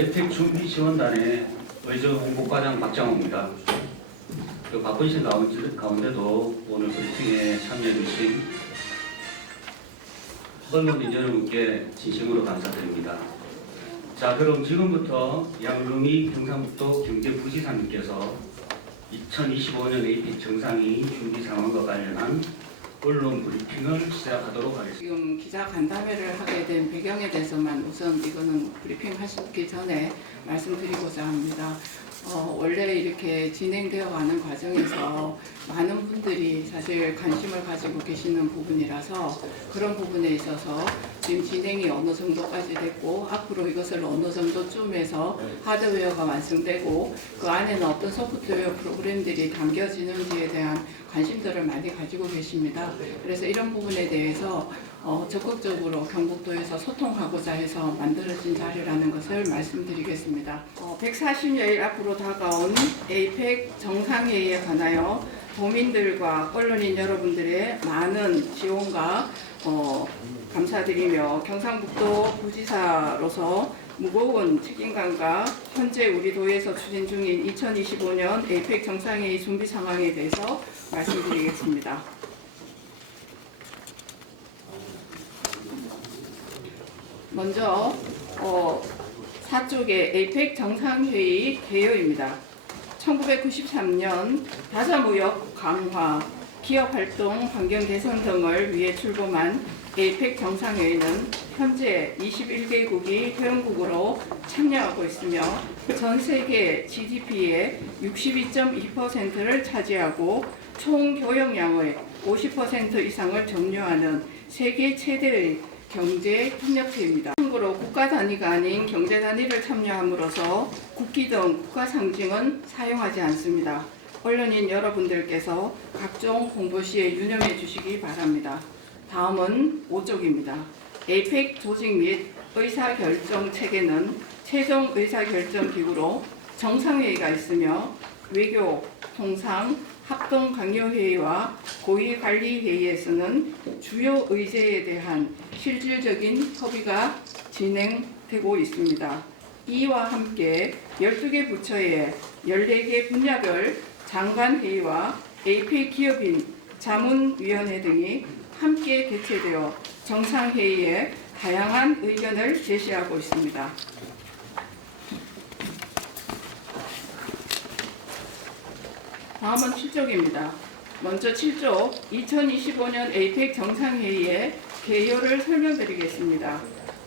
아이팩 준비지원단의 의정 홍보과장 박장호입니다. 바쁘신 가운데도 오늘 브리핑에 참여해 주신 언론인 여러분께 진심으로 감사드립니다. 자, 그럼 지금부터 양릉이 경상북도 경제부지사님께서 2025년 APEC 정상회의 준비 상황과 관련한 언론 브리핑을 시작하도록 하겠습니다. 지금 기자 간담회를 하게 된 배경에 대해서만 우선 이거는 브리핑 하시기 전에 말씀드리고자 합니다. 원래 이렇게 진행되어 가는 과정에서 많은 분들이 사실 관심을 가지고 계시는 부분이라서 그런 부분에 있어서 지금 진행이 어느 정도까지 됐고 앞으로 이것을 어느 정도쯤에서 하드웨어가 완성되고 그 안에는 어떤 소프트웨어 프로그램들이 담겨지는지에 대한 관심들을 많이 가지고 계십니다. 그래서 이런 부분에 대해서 적극적으로 경북도에서 소통하고자 해서 만들어진 자리라는 것을 말씀드리겠습니다. 140여일 앞으로 다가온 APEC 정상회의에 관하여 도민들과 언론인 여러분들의 많은 지원과 감사드리며 경상북도 부지사로서 무거운 책임감과 현재 우리 도에서 추진 중인 2025년 APEC 정상회의 준비 상황에 대해서 말씀드리겠습니다. 먼저 4쪽의 APEC 정상회의 개요입니다. 1993년 다자무역 강화, 기업활동 환경 개선 등을 위해 출범한 APEC 정상회의는 현재 21개국이 회원국으로 참여하고 있으며 전 세계 GDP의 62.2%를 차지하고 총 교역량의 50% 이상을 점유하는 세계 최대의 경제 협력체입니다. 참고로 국가 단위가 아닌 경제 단위를 참여함으로써 국기 등 국가 상징은 사용하지 않습니다. 언론인 여러분들께서 각종 홍보 시에 유념해 주시기 바랍니다. 다음은 5쪽입니다. APEC 조직 및 의사결정 체계는 최종 의사결정기구로 정상회의가 있으며 외교, 통상, 합동강요회의와 고위관리회의에서는 주요 의제에 대한 실질적인 협의가 진행되고 있습니다. 이와 함께 12개 부처의 14개 분야별 장관회의와 APEC 기업인 자문위원회 등이 함께 개최되어 정상회의에 다양한 의견을 제시하고 있습니다. 다음은 7쪽입니다. 먼저 7쪽 2025년 APEC 정상회의의 개요를 설명드리겠습니다.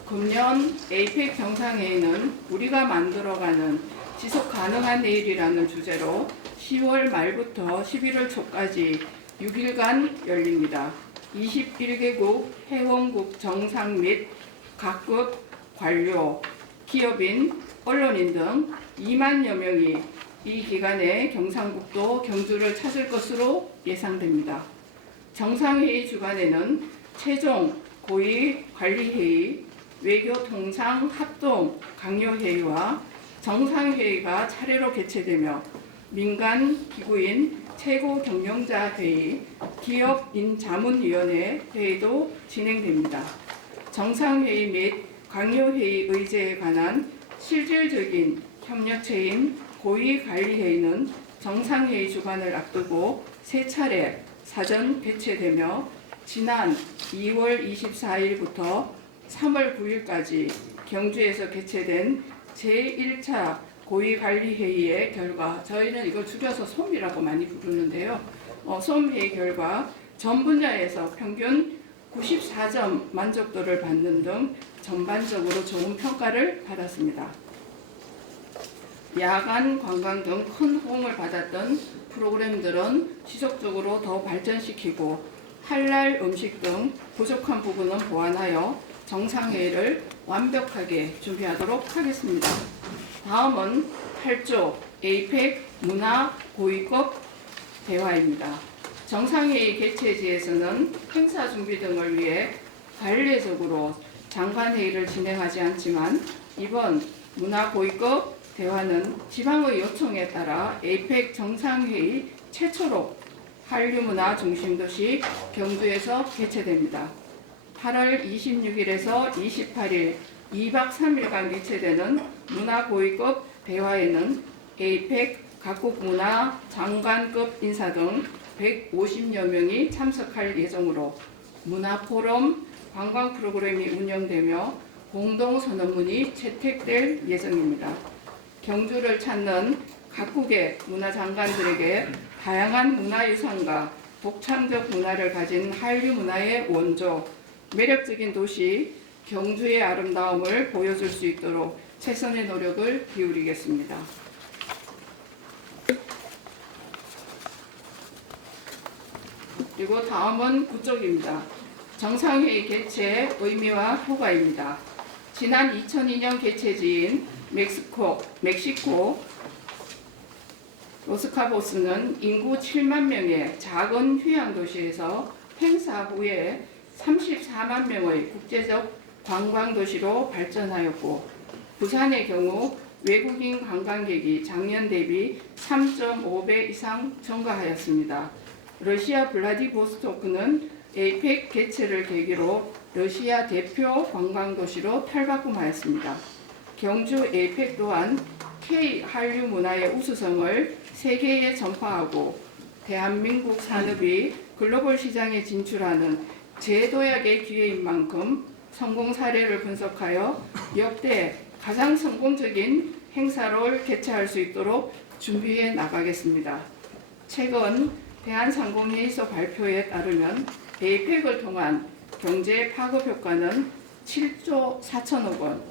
금년 APEC 정상회의는 우리가 만들어가는 지속가능한 내일이라는 주제로 10월 말부터 11월 초까지 6일간 열립니다. 21개국 회원국 정상 및 각국 관료, 기업인, 언론인 등 2만여 명이 이 기간에 경상북도 경주를 찾을 것으로 예상됩니다. 정상회의 주간에는 최종 고위관리회의, 외교통상 합동 강요회의와 정상회의가 차례로 개최되며 민간 기구인 최고경영자회의, 기업인자문위원회 회의도 진행됩니다. 정상회의 및 강요회의 의제에 관한 실질적인 협력체인 고위관리회의는 정상회의 주간을 앞두고 3차례 사전 개최되며 지난 2월 24일부터 3월 9일까지 경주에서 개최된 제1차 고위관리회의의 결과, 저희는 이걸 줄여서 솜이라고 많이 부르는데요. 솜회의 결과 전 분야에서 평균 94점 만족도를 받는 등 전반적으로 좋은 평가를 받았습니다. 야간 관광 등 큰 호응을 받았던 프로그램들은 지속적으로 더 발전시키고 할랄 음식 등 부족한 부분은 보완하여 정상회의를 완벽하게 준비하도록 하겠습니다. 다음은 8조 APEC 문화 고위급 대화입니다. 정상회의 개최지에서는 행사 준비 등을 위해 관례적으로 장관회의를 진행하지 않지만 이번 문화 고위급 대화는 지방의 요청에 따라 APEC 정상회의 최초로 한류문화 중심도시 경주에서 개최됩니다. 8월 26일에서 28일 2박 3일간 개최되는 문화고위급 대화에는 에이펙 각국 문화 장관급 인사 등 150여 명이 참석할 예정으로 문화포럼 관광 프로그램이 운영되며 공동선언문이 채택될 예정입니다. 경주를 찾는 각국의 문화장관들에게 다양한 문화유산과 독창적 문화를 가진 한류 문화의 원조, 매력적인 도시 경주의 아름다움을 보여줄 수 있도록 최선의 노력을 기울이겠습니다. 그리고 다음은 구쪽입니다. 정상회의 개최 의미와 효과입니다. 지난 2002년 개최지인 멕시코 로스카보스는 인구 7만 명의 작은 휴양 도시에서 행사 후에 34만 명의 국제적 관광 도시로 발전하였고, 부산의 경우 외국인 관광객이 작년 대비 3.5배 이상 증가하였습니다. 러시아 블라디보스토크는 에이펙 개최를 계기로 러시아 대표 관광 도시로 탈바꿈하였습니다. 경주 에이펙 또한 K 한류 문화의 우수성을 세계에 전파하고 대한민국 산업이 글로벌 시장에 진출하는 재도약의 기회인 만큼 성공 사례를 분석하여 역대 가장 성공적인 행사를 개최할 수 있도록 준비해 나가겠습니다. 최근 대한상공회의소 발표에 따르면 에이펙을 통한 경제 파급 효과는 7조 4천억 원,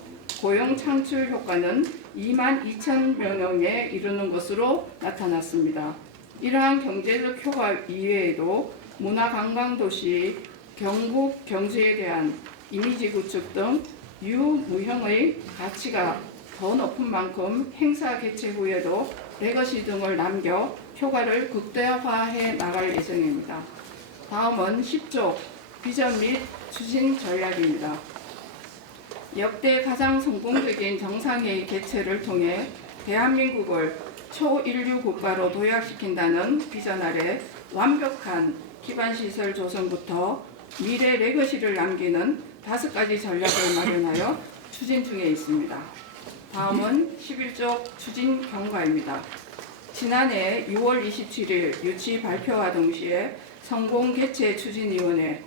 고용 창출 효과는 2만 2천 명에 이르는 것으로 나타났습니다. 이러한 경제적 효과 이외에도 문화관광도시 경북 경주에 대한 이미지 구축 등 유무형의 가치가 더 높은 만큼 행사 개최 후에도 레거시 등을 남겨 효과를 극대화해 나갈 예정입니다. 다음은 10조 비전 및 추진 전략입니다. 역대 가장 성공적인 정상회의 개최를 통해 대한민국을 초인류 국가로 도약시킨다는 비전 아래 완벽한 기반시설 조성부터 미래 레거시를 남기는 5가지 전략을 마련하여 추진 중에 있습니다. 다음은 11조 추진 경과입니다. 지난해 6월 27일 유치 발표와 동시에 성공 개최 추진위원회,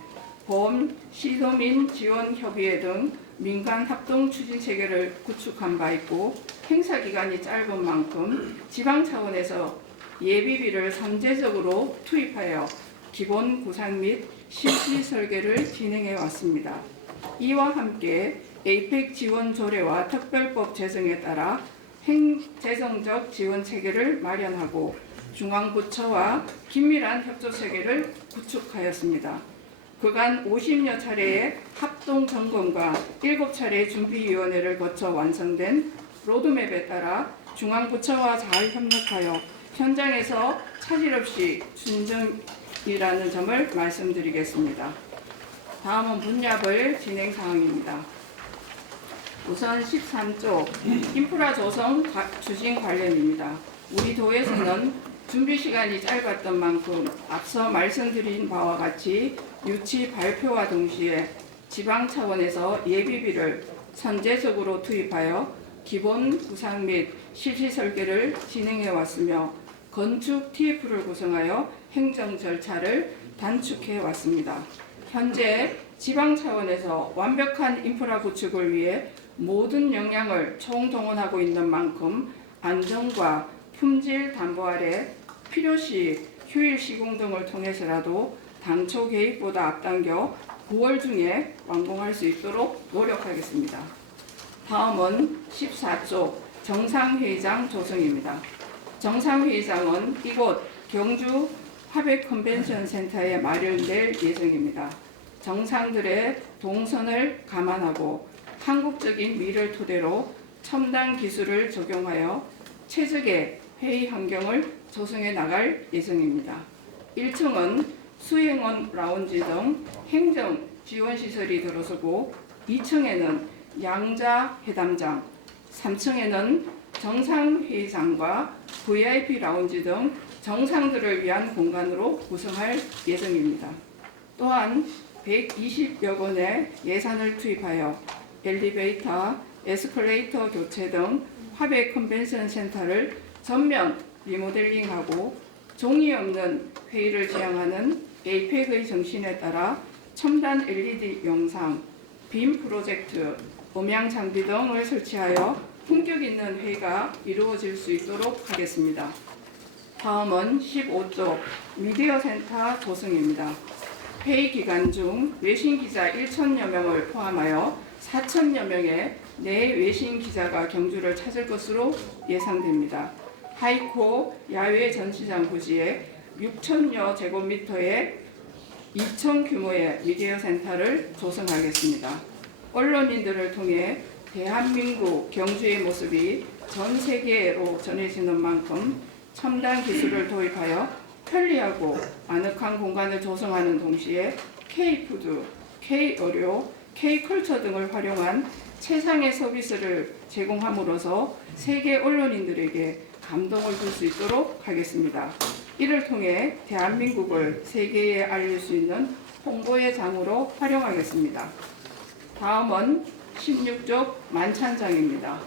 보험 시도민 지원협의회 등 민간 합동 추진 체계를 구축한 바 있고, 행사 기간이 짧은 만큼 지방 차원에서 예비비를 선제적으로 투입하여 기본 구상 및 실시 설계를 진행해 왔습니다. 이와 함께 에이펙 지원 조례와 특별법 제정에 따라 행재정적 지원 체계를 마련하고 중앙부처와 긴밀한 협조 체계를 구축하였습니다. 그간 50여 차례의 합동 점검과 7차례 준비위원회를 거쳐 완성된 로드맵에 따라 중앙부처와 잘 협력하여 현장에서 차질 없이 순정이라는 점을 말씀드리겠습니다. 다음은 분야별 진행 사항입니다. 우선 13조 인프라 조성 추진 관련입니다. 우리 도에서는 준비 시간이 짧았던 만큼 앞서 말씀드린 바와 같이 유치 발표와 동시에 지방 차원에서 예비비를 선제적으로 투입하여 기본 구상 및 실시 설계를 진행해 왔으며, 건축 TF를 구성하여 행정 절차를 단축해 왔습니다. 현재 지방 차원에서 완벽한 인프라 구축을 위해 모든 역량을 총동원하고 있는 만큼 안정과 품질 담보 아래 필요시 휴일 시공 등을 통해서라도 당초 계획보다 앞당겨 9월 중에 완공할 수 있도록 노력하겠습니다. 다음은 14조 정상회의장 조성입니다. 정상회의장은 이곳 경주 화백 컨벤션 센터에 마련될 예정입니다. 정상들의 동선을 감안하고 한국적인 미를 토대로 첨단 기술을 적용하여 최적의 회의 환경을 조성해 나갈 예정입니다. 1층은 수행원 라운지 등 행정 지원 시설이 들어서고, 2층에는 양자 회담장, 3층에는 정상회의장과 VIP 라운지 등 정상들을 위한 공간으로 구성할 예정입니다. 또한 120여 원의 예산을 투입하여 엘리베이터, 에스컬레이터 교체 등 화백 컨벤션 센터를 전면 리모델링하고 종이 없는 회의를 지향하는 에이펙의 정신에 따라 첨단 LED 영상, 빔 프로젝트, 음향 장비 등을 설치하여 품격 있는 회의가 이루어질 수 있도록 하겠습니다. 다음은 15쪽 미디어 센터 조성입니다. 회의 기간 중 외신 기자 1,000여 명을 포함하여 4,000여 명의 내 외신 기자가 경주를 찾을 것으로 예상됩니다. 하이코 야외 전시장 부지에 6,000여 제곱미터의 2천 규모의 미디어 센터를 조성하겠습니다. 언론인들을 통해 대한민국 경주의 모습이 전 세계로 전해지는 만큼 첨단 기술을 도입하여 편리하고 아늑한 공간을 조성하는 동시에 K푸드, K의료, K컬처 등을 활용한 최상의 서비스를 제공함으로써 세계 언론인들에게 감동을 줄 수 있도록 하겠습니다. 이를 통해 대한민국을 세계에 알릴 수 있는 홍보의 장으로 활용하겠습니다. 다음은 16쪽 만찬장입니다.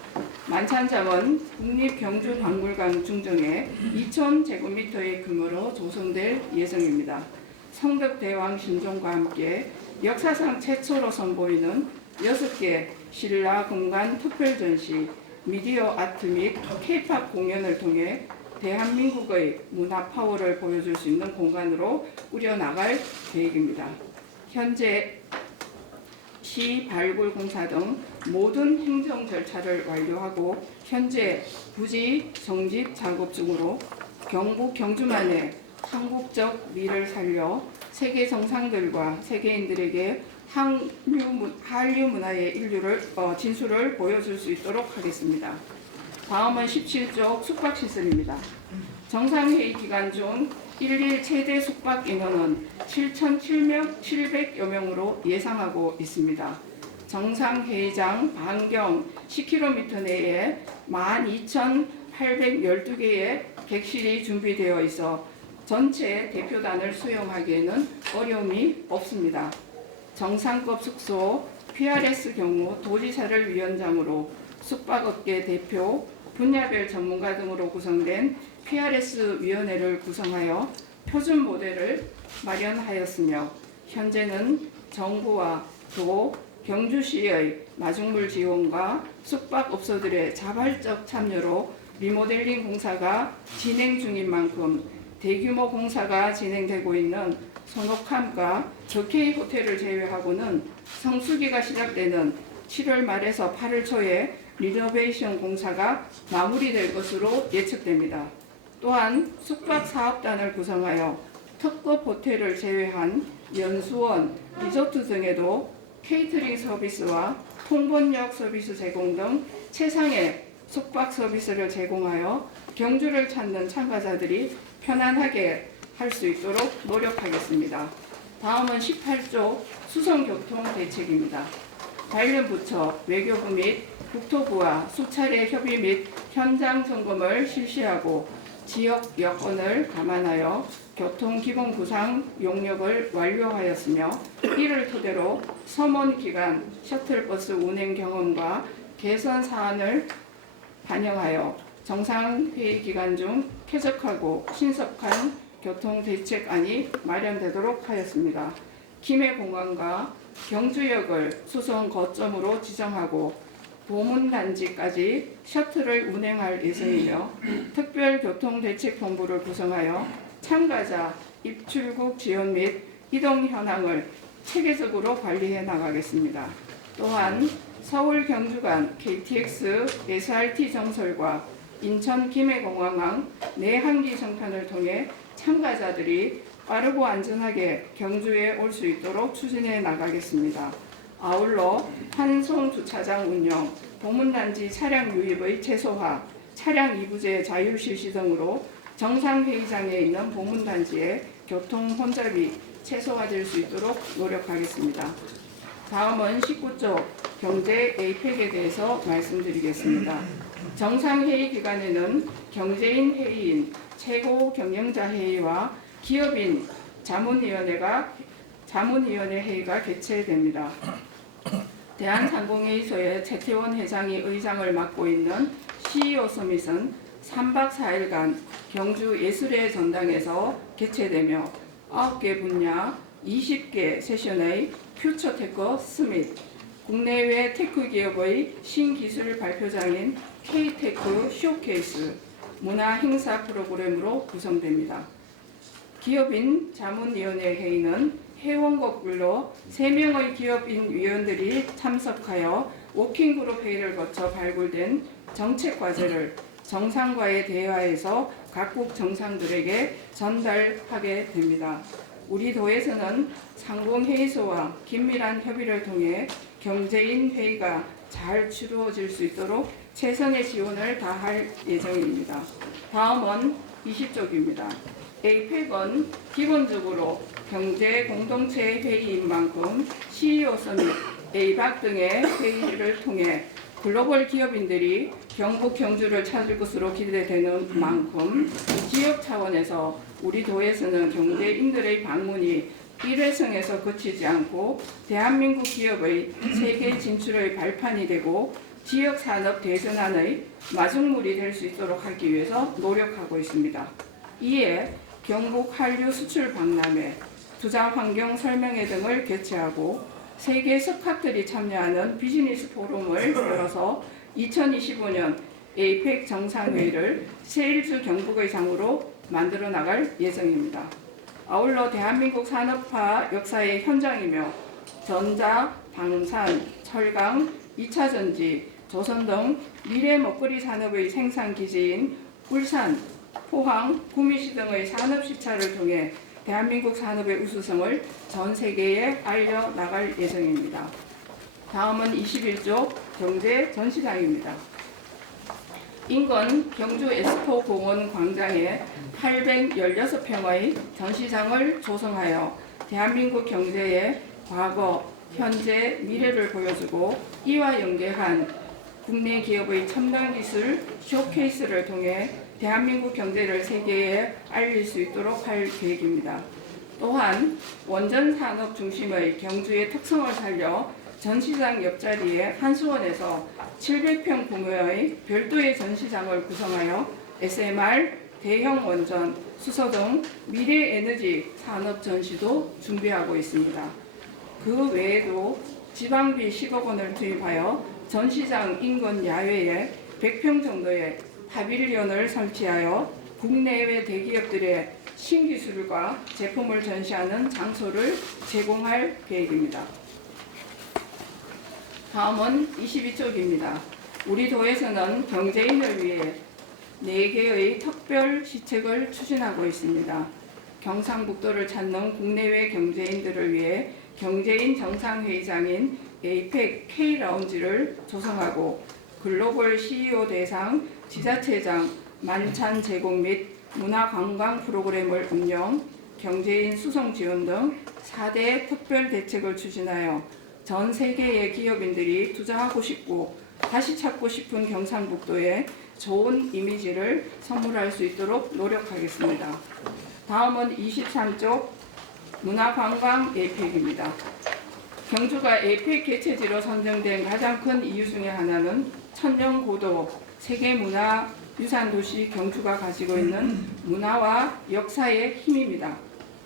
만찬장은 국립경주박물관 중정에 2,000제곱미터의 규모로 조성될 예정입니다. 성덕대왕 신종과 함께 역사상 최초로 선보이는 6개 신라 공간 특별전시, 미디어 아트 및 K-팝 공연을 통해 대한민국의 문화 파워를 보여줄 수 있는 공간으로 꾸려나갈 계획입니다. 현재 시 발굴 공사 등 모든 행정 절차를 완료하고 현재 부지 정집 작업 중으로 경북 경주만의 한국적 미를 살려 세계 정상들과 세계인들에게 한류 문화의 진수를 보여줄 수 있도록 하겠습니다. 다음은 17쪽 숙박시설입니다. 정상회의 기간 중 일일 최대 숙박 인원은 7,700여 명으로 예상하고 있습니다. 정상회의장 반경 10km 내에 12,812개의 객실이 준비되어 있어 전체 대표단을 수용하기에는 어려움이 없습니다. 정상급 숙소, PRS 경우 도지사를 위원장으로 숙박업계 대표, 분야별 전문가 등으로 구성된 PRS 위원회를 구성하여 표준 모델을 마련하였으며 현재는 정부와 도, 경주시의 마중물 지원과 숙박업소들의 자발적 참여로 리모델링 공사가 진행 중인 만큼 대규모 공사가 진행되고 있는 손옥함과 저케이 호텔을 제외하고는 성수기가 시작되는 7월 말에서 8월 초에 리노베이션 공사가 마무리될 것으로 예측됩니다. 또한 숙박 사업단을 구성하여 특급 호텔을 제외한 연수원, 리조트 등에도 케이터링 서비스와 통번역 서비스 제공 등 최상의 숙박 서비스를 제공하여 경주를 찾는 참가자들이 편안하게 할 수 있도록 노력하겠습니다. 다음은 18조 수송교통 대책입니다. 관련 부처, 외교부 및 국토부와 수차례 협의 및 현장 점검을 실시하고 지역 여건을 감안하여 교통기본 구상 용역을 완료하였으며 이를 토대로 서문 기간 셔틀버스 운행 경험과 개선 사안을 반영하여 정상회의 기간 중 쾌적하고 신속한 교통대책안이 마련되도록 하였습니다. 김해공항과 경주역을 수송 거점으로 지정하고 보문단지까지 셔틀을 운행할 예정이며 특별교통대책본부를 구성하여 참가자 입출국 지원 및 이동 현황을 체계적으로 관리해 나가겠습니다. 또한 서울 경주 간 KTX, SRT 정설과 인천 김해공항항 내항기 정편을 통해 참가자들이 빠르고 안전하게 경주에 올 수 있도록 추진해 나가겠습니다. 아울러 환송 주차장 운영, 보문단지 차량 유입의 최소화, 차량 이부제 자율 실시 등으로 정상회의장에 있는 보문단지의 교통 혼잡이 최소화될 수 있도록 노력하겠습니다. 다음은 19조 경제 에이펙에 대해서 말씀드리겠습니다. 정상회의 기간에는 경제인 회의인 최고 경영자 회의와 기업인 자문위원회 회의가 개최됩니다. 대한상공회의소의 최태원 회장이 의장을 맡고 있는 CEO 서밋은 3박 4일간 경주 예술의 전당에서 개최되며 9개 분야 20개 세션의 퓨처 테크 스밋, 국내외 테크 기업의 신기술 발표장인 K-테크 쇼케이스, 문화 행사 프로그램으로 구성됩니다. 기업인 자문위원회 회의는 회원국별로 3명의 기업인 위원들이 참석하여 워킹그룹 회의를 거쳐 발굴된 정책과제를 정상과의 대화에서 각국 정상들에게 전달하게 됩니다. 우리 도에서는 상공회의소와 긴밀한 협의를 통해 경제인 회의가 잘 치루어질 수 있도록 최선의 지원을 다할 예정입니다. 다음은 20쪽입니다. APEC은 기본적으로 경제 공동체 회의인 만큼 CEO 서밋, APEC 등의 회의를 통해 글로벌 기업인들이 경북 경주를 찾을 것으로 기대되는 만큼 지역 차원에서 우리 도에서는 경제인들의 방문이 일회성에서 그치지 않고 대한민국 기업의 세계 진출의 발판이 되고 지역 산업 대전환의 마중물이 될 수 있도록 하기 위해서 노력하고 있습니다. 이에 경북 한류 수출 박람회, 투자 환경 설명회 등을 개최하고 세계 석학들이 참여하는 비즈니스 포럼을 열어서 2025년 APEC 정상회의를 세일즈 경북의 장으로 만들어 나갈 예정입니다. 아울러 대한민국 산업화 역사의 현장이며 전자, 방산, 철강, 2차 전지, 조선 등 미래 먹거리 산업의 생산 기지인 울산, 포항, 구미시 등의 산업 시찰을 통해 대한민국 산업의 우수성을 전 세계에 알려나갈 예정입니다. 다음은 21조 경제 전시장입니다. 인근 경주 엑스포 공원 광장에 816평의 전시장을 조성하여 대한민국 경제의 과거, 현재, 미래를 보여주고 이와 연계한 국내 기업의 첨단 기술 쇼케이스를 통해 대한민국 경제를 세계에 알릴 수 있도록 할 계획입니다. 또한 원전 산업 중심의 경주의 특성을 살려 전시장 옆자리에 한수원에서 700평 규모의 별도의 전시장을 구성하여 SMR, 대형 원전, 수소 등 미래 에너지 산업 전시도 준비하고 있습니다. 그 외에도 지방비 10억 원을 투입하여 전시장 인근 야외에 100평 정도의 파빌리온을 설치하여 국내외 대기업들의 신기술과 제품을 전시하는 장소를 제공할 계획입니다. 다음은 22쪽입니다. 우리 도에서는 경제인을 위해 4개의 특별 시책을 추진하고 있습니다. 경상북도를 찾는 국내외 경제인들을 위해 경제인 정상회의장인 APEC K-라운지를 조성하고 글로벌 CEO 대상 지자체장 만찬 제공 및 문화관광 프로그램을 운영, 경제인 수송 지원 등 4대 특별 대책을 추진하여 전 세계의 기업인들이 투자하고 싶고 다시 찾고 싶은 경상북도에 좋은 이미지를 선물할 수 있도록 노력하겠습니다. 다음은 23쪽 문화관광 APEC입니다. 경주가 APEC 개최지로 선정된 가장 큰 이유 중에 하나는 천년고도 세계문화유산도시 경주가 가지고 있는 문화와 역사의 힘입니다.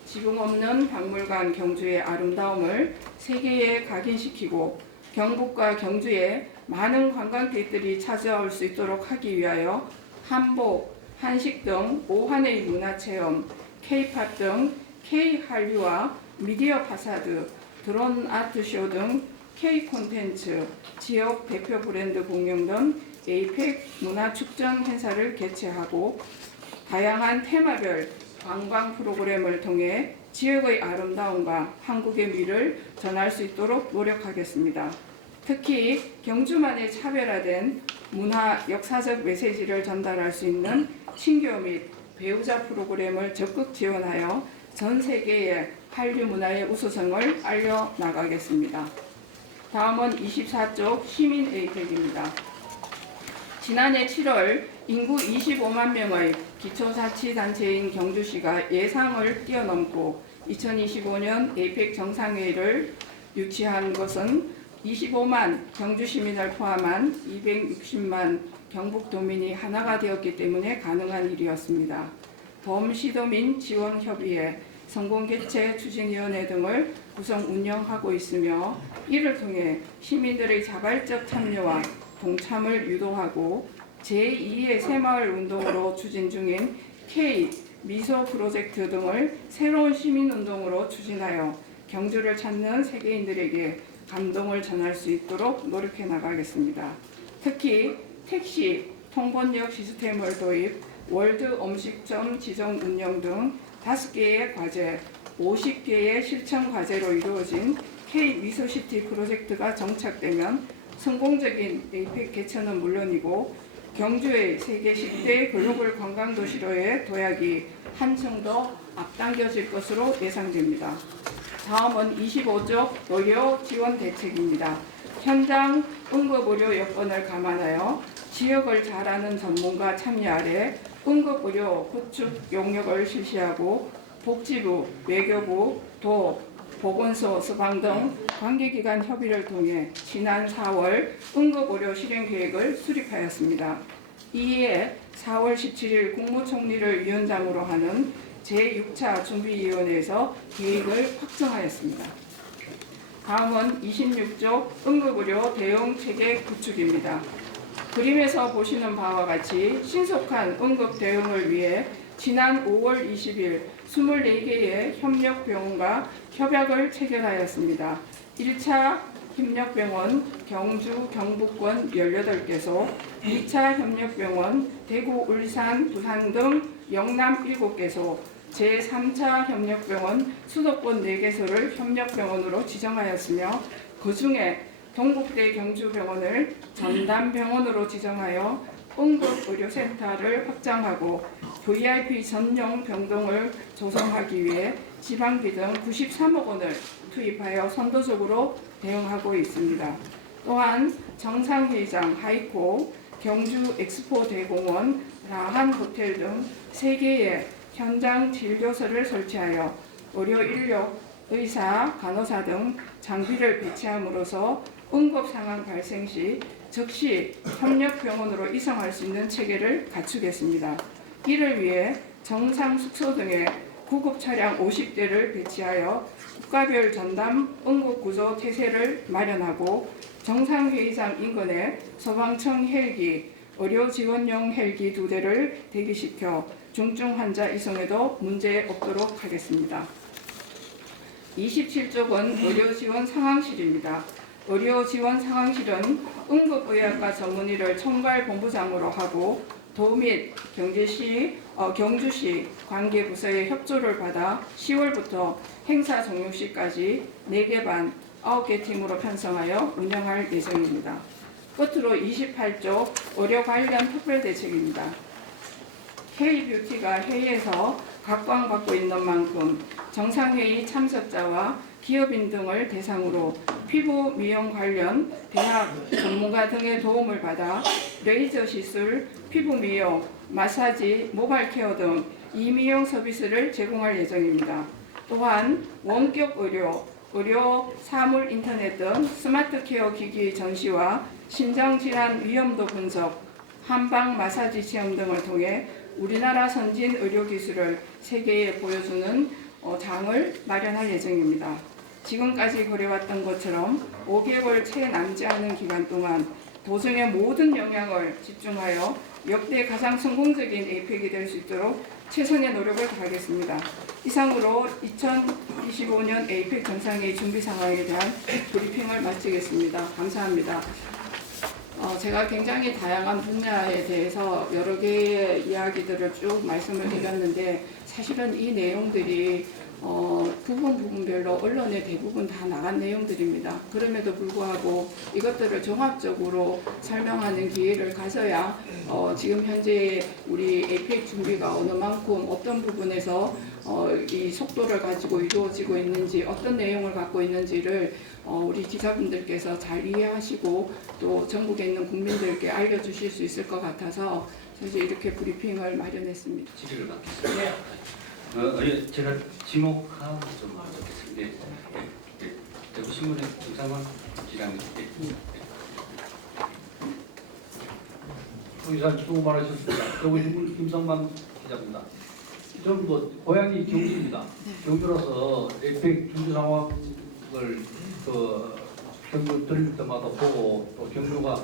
지붕 없는 박물관 경주의 아름다움을 세계에 각인시키고 경북과 경주에 많은 관광객들이 찾아올 수 있도록 하기 위하여 한복, 한식 등 5환의 문화체험, K-팝 등 K-한류와 미디어 파사드, 드론 아트쇼 등 K-콘텐츠, 지역 대표 브랜드 공연 등 APEC 문화축전 행사를 개최하고 다양한 테마별 관광 프로그램을 통해 지역의 아름다움과 한국의 미를 전할 수 있도록 노력하겠습니다. 특히 경주만의 차별화된 문화 역사적 메시지를 전달할 수 있는 친교 및 배우자 프로그램을 적극 지원하여 전 세계의 한류 문화의 우수성을 알려나가겠습니다. 다음은 24쪽 시민 APEC입니다. 지난해 7월 인구 25만 명의 기초자치단체인 경주시가 예상을 뛰어넘고 2025년 APEC 정상회의를 유치한 것은 25만 경주 시민을 포함한 260만 경북도민이 하나가 되었기 때문에 가능한 일이었습니다. 범시도민 지원협의회, 성공개최 추진위원회 등을 구성 운영하고 있으며 이를 통해 시민들의 자발적 참여와 동참을 유도하고 제2의 새마을 운동으로 추진 중인 K 미소 프로젝트 등을 새로운 시민운동으로 추진하여 경주를 찾는 세계인들에게 감동을 전할 수 있도록 노력해 나가겠습니다. 특히 택시, 통번역 시스템을 도입, 월드 음식점 지정 운영 등 5개의 과제, 50개의 실천 과제로 이루어진 K 미소시티 프로젝트가 정착되면 성공적인 에이펙 개최는 물론이고 경주의 세계 10대 글로벌 관광도시로의 도약이 한층 더 앞당겨질 것으로 예상됩니다. 다음은 25조 의료 지원 대책입니다. 현장 응급의료 여건을 감안하여 지역을 잘 아는 전문가 참여 아래 응급의료 구축 용역을 실시하고 복지부, 외교부, 도, 보건소, 소방 등 관계기관 협의를 통해 지난 4월 응급의료 실행계획을 수립하였습니다. 이에 4월 17일 국무총리를 위원장으로 하는 제6차 준비위원회에서 계획을 확정하였습니다. 다음은 26조 응급의료 대응체계 구축입니다. 그림에서 보시는 바와 같이 신속한 응급 대응을 위해 지난 5월 20일 24개의 협력병원과 협약을 체결하였습니다. 1차 협력병원 경주, 경북권 18개소, 2차 협력병원 대구, 울산, 부산 등 영남 7개소, 제3차 협력병원 수도권 4개소를 협력병원으로 지정하였으며 그 중에 동국대 경주병원을 전담병원으로 지정하여 응급의료센터를 확장하고 VIP 전용 병동을 조성하기 위해 지방비 등 93억 원을 투입하여 선도적으로 대응하고 있습니다. 또한 정상회의장 하이코, 경주 엑스포 대공원, 라한 호텔 등 3개의 현장 진료소를 설치하여 의료 인력, 의사, 간호사 등 장비를 배치함으로써 응급 상황 발생 시 즉시 협력병원으로 이송할 수 있는 체계를 갖추겠습니다. 이를 위해 정상 숙소 등에 구급 차량 50대를 배치하여 국가별 전담 응급구조 태세를 마련하고 정상회의장 인근에 소방청 헬기, 의료지원용 헬기 2대를 대기시켜 중증 환자 이송에도 문제 없도록 하겠습니다. 27쪽은 의료지원 상황실입니다. 의료지원 상황실은 응급의학과 전문의를 총괄본부장으로 하고 도 및 경주시 관계부서의 협조를 받아 10월부터 행사 종료 시까지 4개 반 9개 팀으로 편성하여 운영할 예정입니다. 끝으로 28조 의료 관련 특별대책입니다. K뷰티가 회의에서 각광받고 있는 만큼 정상회의 참석자와 기업인 등을 대상으로 피부 미용 관련 대학 전문가 등의 도움을 받아 레이저 시술, 피부 미용, 마사지, 모발 케어 등 이미용 서비스를 제공할 예정입니다. 또한 원격 의료, 의료 사물 인터넷 등 스마트 케어 기기 전시와 심장질환 위험도 분석, 한방 마사지 체험 등을 통해 우리나라 선진 의료 기술을 세계에 보여주는 장을 마련할 예정입니다. 지금까지 그래왔던 것처럼 5개월 채 남지 않은 기간 동안 도정의 모든 영향을 집중하여 역대 가장 성공적인 에이펙이 될 수 있도록 최선의 노력을 다하겠습니다. 이상으로 2025년 에이펙 정상회의 준비 상황에 대한 브리핑을 마치겠습니다. 감사합니다. 제가 굉장히 다양한 분야에 대해서 여러 개의 이야기들을 쭉 말씀을 드렸는데 사실은 이 내용들이 부분별로 언론에 대부분 다 나간 내용들입니다. 그럼에도 불구하고 이것들을 종합적으로 설명하는 기회를 가져야 지금 현재 우리 에이펙 준비가 어느 만큼 어떤 부분에서 이 속도를 가지고 이루어지고 있는지 어떤 내용을 갖고 있는지를 우리 기자분들께서 잘 이해하시고 또 전국에 있는 국민들께 알려주실 수 있을 것 같아서 현재 이렇게 브리핑을 마련했습니다. 질의를 받겠습니다. 제가 지목하고 좀 하겠습니다. 신문의 김상환 기자님. 의사 수고 많으셨습니다. 저는 김성만 기자입니다. 저는 고향이 경주입니다. 경주라서 에이펙 준비 상황을 경주 들릴 때마다 보고 또 경주가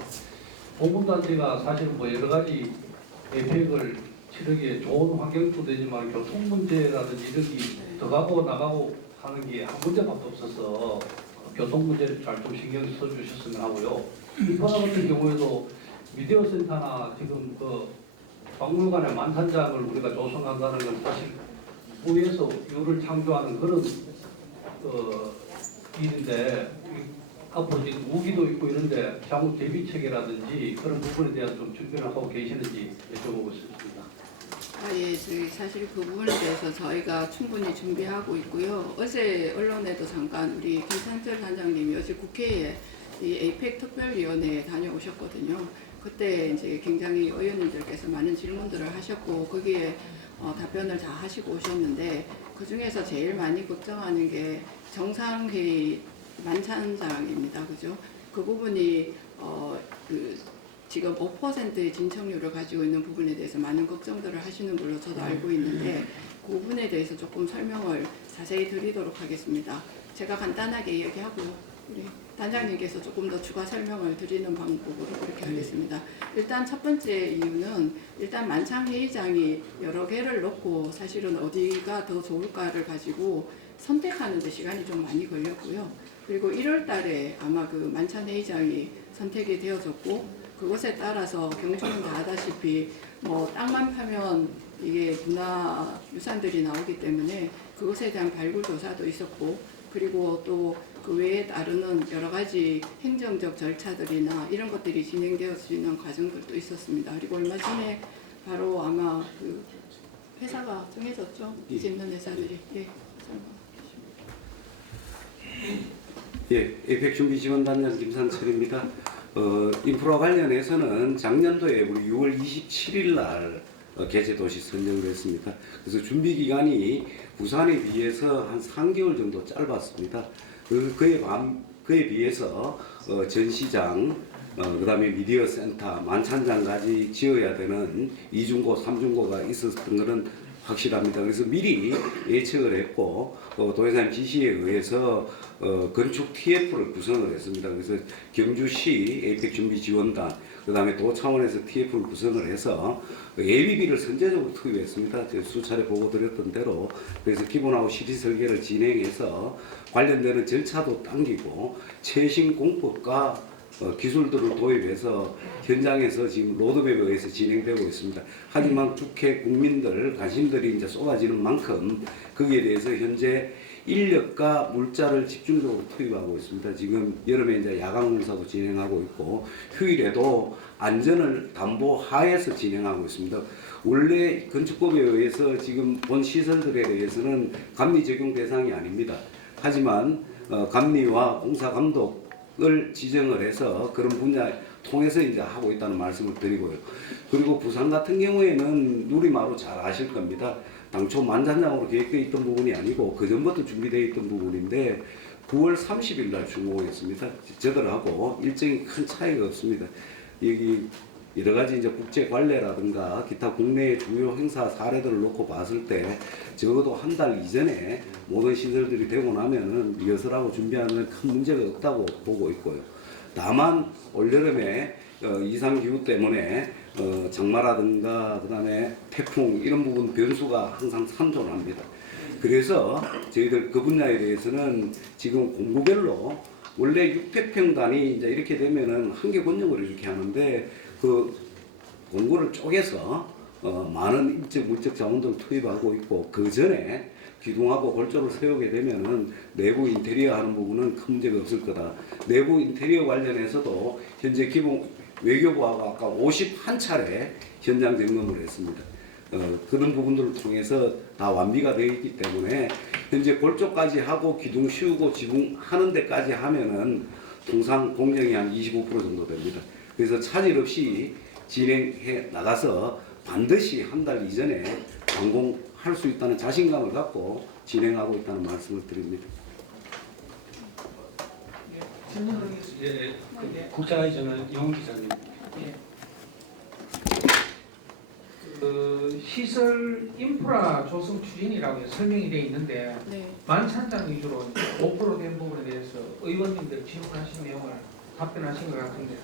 공군단체가 사실은 여러 가지 에이펙을 치르기에 좋은 환경도 되지만 교통 문제라든지 이런 들어가고 나가고 하는 게 한 문제밖에 없어서 교통 문제를 잘 좀 신경 써주셨으면 하고요. 이번에 같은 경우에도 미디어 센터나 지금 박물관의 만찬장을 우리가 조성한다는 건 사실 부에서 유를 창조하는 그런 일인데 앞으로 지금 무기도 있고 이런데 향후 대비 체계라든지 그런 부분에 대한 좀 준비를 하고 계시는지 여쭤보고 싶습니다. 예, 사실 그 부분에 대해서 저희가 충분히 준비하고 있고요. 어제 언론에도 잠깐 우리 김상철 단장님이 어제 국회에 이 에이펙 특별위원회에 다녀오셨거든요. 그때 이제 굉장히 의원님들께서 많은 질문들을 하셨고 거기에 답변을 다 하시고 오셨는데 그 중에서 제일 많이 걱정하는 게 정상회의 만찬장입니다. 그죠? 그 부분이 지금 5%의 진척률을 가지고 있는 부분에 대해서 많은 걱정들을 하시는 걸로 저도 알고 있는데 그 부분에 대해서 조금 설명을 자세히 드리도록 하겠습니다. 제가 간단하게 얘기하고 우리 단장님께서 조금 더 추가 설명을 드리는 방법으로 그렇게 하겠습니다. 일단 첫 번째 이유는 일단 만찬회의장이 여러 개를 놓고 사실은 어디가 더 좋을까를 가지고 선택하는 데 시간이 좀 많이 걸렸고요. 그리고 1월 달에 아마 그 만찬회의장이 선택이 되어졌고 그것에 따라서 경주는 다 아다시피 땅만 파면 이게 문화유산들이 나오기 때문에 그것에 대한 발굴 조사도 있었고 그리고 또 그 외에 따르는 여러 가지 행정적 절차들이나 이런 것들이 진행되어지는 과정들도 있었습니다. 그리고 얼마 전에 바로 아마 그 회사가 정해졌죠? 짓는 회사들이. 예, 에이펙 준비 지원단장 김상철입니다. 인프라 관련해서는 작년도에 우리 6월 27일 날 개최 도시 선정을 했습니다. 그래서 준비 기간이 부산에 비해서 한 3개월 정도 짧았습니다. 그에 비해서 전시장, 그다음에 미디어 센터, 만찬장까지 지어야 되는 2중고, 3중고가 있었던 것은 확실합니다. 그래서 미리 예측을 했고 도의사님 지시에 의해서 건축 TF를 구성을 했습니다. 그래서 경주시 에이펙 준비 지원단, 그다음에 도 차원에서 TF를 구성을 해서 예비비를 선제적으로 투입했습니다. 수차례 보고 드렸던 대로. 그래서 기본하고 실시 설계를 진행해서 관련되는 절차도 당기고 최신 공법과 기술들을 도입해서 현장에서 지금 로드맵에 의해서 진행되고 있습니다. 하지만 국회 국민들 관심들이 이제 쏟아지는 만큼 거기에 대해서 현재 인력과 물자를 집중적으로 투입하고 있습니다. 지금 여름에 이제 야간 공사도 진행하고 있고 휴일에도 안전을 담보하에서 진행하고 있습니다. 원래 건축법에 의해서 지금 본 시설들에 대해서는 감리 적용 대상이 아닙니다. 하지만 감리와 공사 감독을 지정을 해서 그런 분야 통해서 이제 하고 있다는 말씀을 드리고요. 그리고 부산 같은 경우에는 누리마루 잘 아실 겁니다. 당초 만찬장으로 계획되어 있던 부분이 아니고 그 전부터 준비되어 있던 부분인데 9월 30일 날 준공했습니다. 저들하고 일정이 큰 차이가 없습니다. 여기 여러 가지 이제 국제 관례라든가 기타 국내의 주요 행사 사례들을 놓고 봤을 때 적어도 한 달 이전에 모든 시설들이 되고 나면은 리허설하고 준비하는 큰 문제가 없다고 보고 있고요. 다만 올여름에 이상 기후 때문에 장마라든가 그다음에 태풍 이런 부분 변수가 항상 산존합니다. 그래서 저희들 그 분야에 대해서는 지금 공구별로 원래 600평단이 이제 이렇게 되면은 한 개 권역으로 이렇게 하는데 그 공구를 쪼개서 많은 인적 물적 자원들을 투입하고 있고 그 전에 기둥하고 골조를 세우게 되면은 내부 인테리어 하는 부분은 큰 문제가 없을 거다. 내부 인테리어 관련해서도 현재 기본 외교부하고 아까 51차례 현장 점검을 했습니다. 그런 부분들을 통해서 다 완비가 되어 있기 때문에 현재 골조까지 하고 기둥 씌우고 지붕하는 데까지 하면은 통상 공정이 한 25% 정도 됩니다. 그래서 차질 없이 진행해 나가서 반드시 한 달 이전에 완공할 수 있다는 자신감을 갖고 진행하고 있다는 말씀을 드립니다. 설명하겠습니다. 예, 네. 국자의 저는 용 기자님. 예. 그 시설 인프라 조성 추진이라고 설명이 되어 있는데 네. 만찬장 위주로 5%된 부분에 대해서 의원님들 질문하신 내용을 답변하신 것 같은데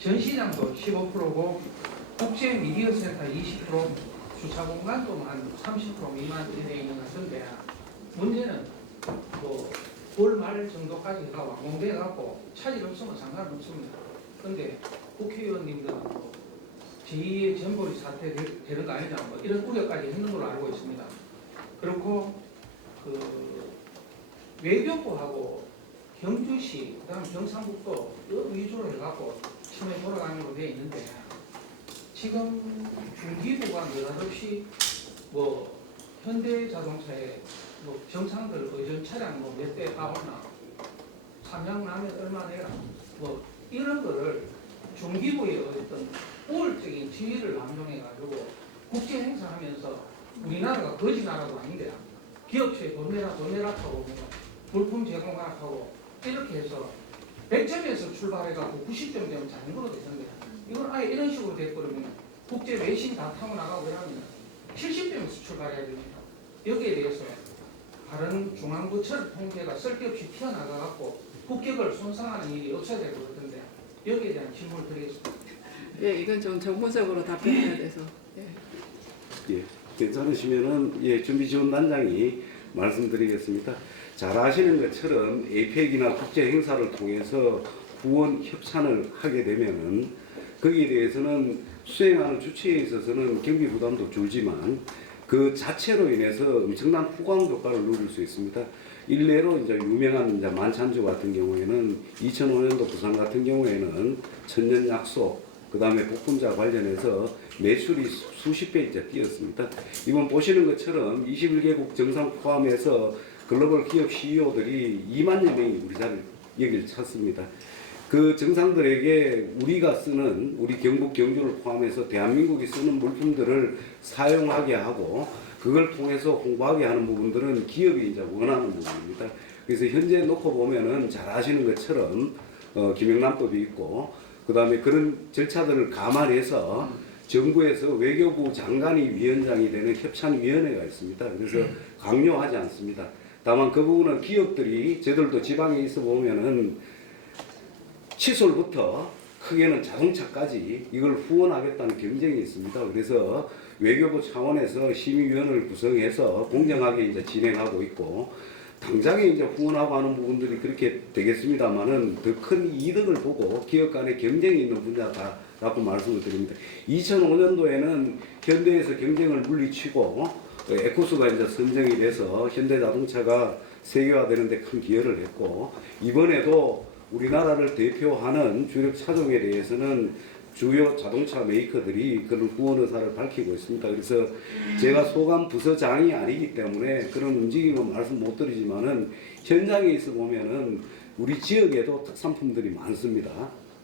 전시장도 15%고 국제 미디어 센터 20%, 주차 공간도 한 30% 미만 되어 있는 것 같은데 문제는 올 말 정도까지가 완공돼 갖고 차질 없으면 상관없습니다. 근데 국회의원님들은 제2의 전보리 사태 되는 거 아니냐 뭐 이런 우려까지 했는 걸로 알고 있습니다. 그렇고 그 외교부하고 경주시 그다음 경상북도 위주로 해갖고 처음에 돌아가는 걸로 되어 있는데 지금 중기부가 느닷없이 뭐 현대자동차에 뭐 정상들 의전 차량 뭐 몇 대 가거나 삼양라면 얼마 내라 뭐 이런 거를 중기부의 어떤 우월적인 지위를 남용해가지고 국제 행사하면서 우리나라가 거지 나라도 아닌데 기업체에 돈 내라 하고 물품 제공하고 이렇게 해서 100점에서 출발해가지고 90점 되면 자전거로 되는데 이건 아예 이런 식으로 돼버리면 국제 외신 다 타고 나가고 이러면 70점에서 출발해야 됩니다. 여기에 대해서 다른 중앙부처를 통제가 쓸데없이 튀어나가갖고 국격을 손상하는 일이 없어야 될 것 같은데 여기에 대한 질문을 드리겠습니다. 예, 이건 좀 정보적으로 답변해야 돼서. 예. 예, 괜찮으시면은 예, 준비지원단장이 말씀드리겠습니다. 잘 아시는 것처럼 APEC이나 국제 행사를 통해서 후원 협찬을 하게 되면은 거기에 대해서는 수행하는 주체에 있어서는 경비 부담도 줄지만 그 자체로 인해서 엄청난 후광 효과를 누릴 수 있습니다. 일례로 이제 유명한 이제 만찬주 같은 경우에는 2005년도 부산 같은 경우에는 천년 약속 그 다음에 복분자 관련해서 매출이 수십 배 이제 뛰었습니다. 이번 보시는 것처럼 21개국 정상 포함해서 글로벌 기업 CEO들이 2만여 명이 우리 자리를 여기를 찾습니다. 그 정상들에게 우리가 쓰는 우리 경북 경주를 포함해서 대한민국이 쓰는 물품들을 사용하게 하고 그걸 통해서 홍보하게 하는 부분들은 기업이 이제 원하는 부분입니다. 그래서 현재 놓고 보면은 잘 아시는 것처럼 김영란법이 있고 그 다음에 그런 절차들을 감안해서 정부에서 외교부 장관이 위원장이 되는 협찬위원회가 있습니다. 그래서 강요하지 않습니다. 다만 그 부분은 기업들이 저들도 지방에 있어 보면은 칫솔부터 크게는 자동차까지 이걸 후원하겠다는 경쟁이 있습니다. 그래서 외교부 차원에서 심의위원회를 구성해서 공정하게 이제 진행하고 있고 당장에 이제 후원하고 하는 부분들이 그렇게 되겠습니다만은 더 큰 이득을 보고 기업 간의 경쟁이 있는 분야다라고 말씀을 드립니다. 2005년도에는 현대에서 경쟁을 물리치고 에코스가 이제 선정이 돼서 현대자동차가 세계화되는데 큰 기여를 했고 이번에도 우리나라를 대표하는 주력 차종에 대해서는 주요 자동차 메이커들이 그런 후원 의사를 밝히고 있습니다. 그래서 제가 소감 부서장이 아니기 때문에 그런 움직임은 말씀 못 드리지만은 현장에 있어 보면은 우리 지역에도 특산품들이 많습니다.